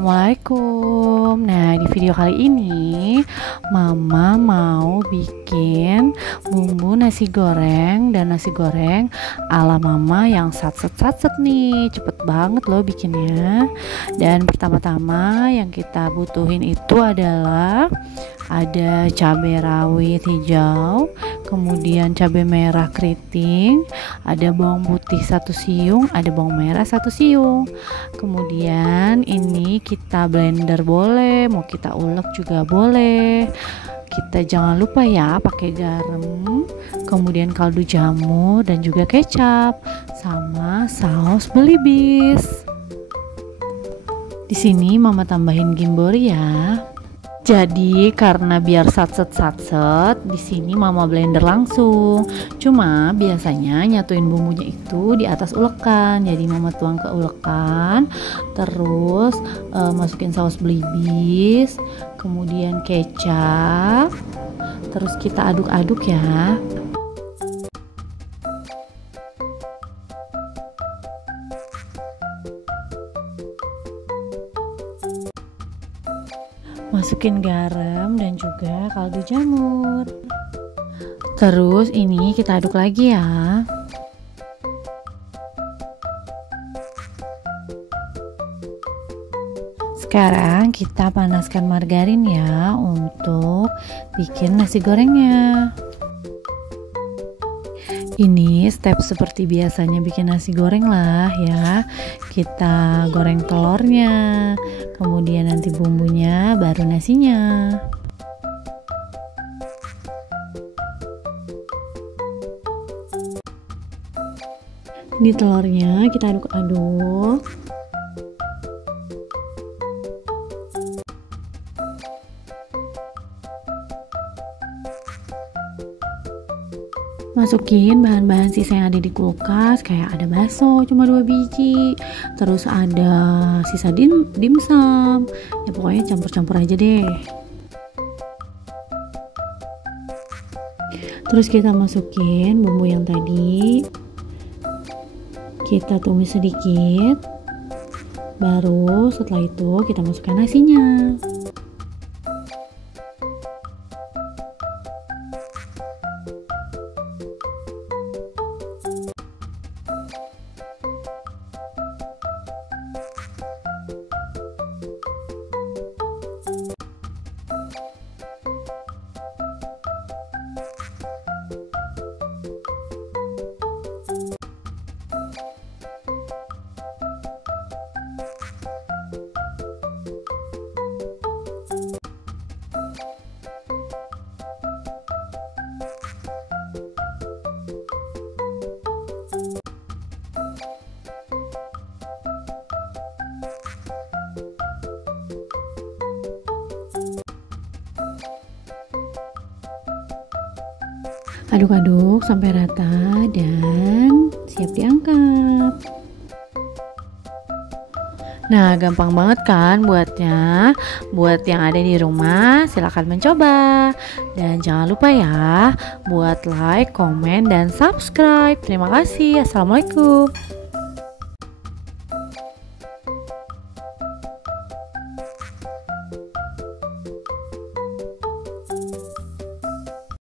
Assalamualaikum. Nah, di video kali ini Mama mau bikin bumbu nasi goreng dan nasi goreng ala Mama yang satset nih. Cepet banget loh bikinnya. Dan pertama-tama yang kita butuhin itu adalah ada cabai rawit hijau, kemudian cabai merah keriting, ada bawang putih 1 siung, ada bawang merah 1 siung. Kemudian ini kita blender boleh, mau kita ulek juga boleh. Kita jangan lupa ya pakai garam, kemudian kaldu jamur dan juga kecap sama saus belibis. Di sini Mama tambahin gimbori ya. Jadi karena biar satset, di sini Mama blender langsung. Cuma biasanya nyatuin bumbunya itu di atas ulekan. Jadi Mama tuang ke ulekan, terus masukin saus belibis, kemudian kecap, terus kita aduk-aduk ya. Masukin garam dan juga kaldu jamur. Terus ini kita aduk lagi ya. Sekarang kita panaskan margarin ya untuk bikin nasi gorengnya. Ini step seperti biasanya bikin nasi goreng lah ya. Kita goreng telurnya, kemudian nanti bumbunya, baru nasinya. Di telurnya kita aduk-aduk. Masukin bahan-bahan sisa yang ada di kulkas, kayak ada bakso cuma 2 biji, terus ada sisa dimsum ya, pokoknya campur-campur aja deh. Terus kita masukin bumbu yang tadi, kita tumis sedikit, baru setelah itu kita masukkan nasinya. Aduk-aduk sampai rata dan siap diangkat. Nah, gampang banget kan buatnya. Buat yang ada di rumah, silakan mencoba. Dan jangan lupa ya, buat like, komen, dan subscribe. Terima kasih. Assalamualaikum.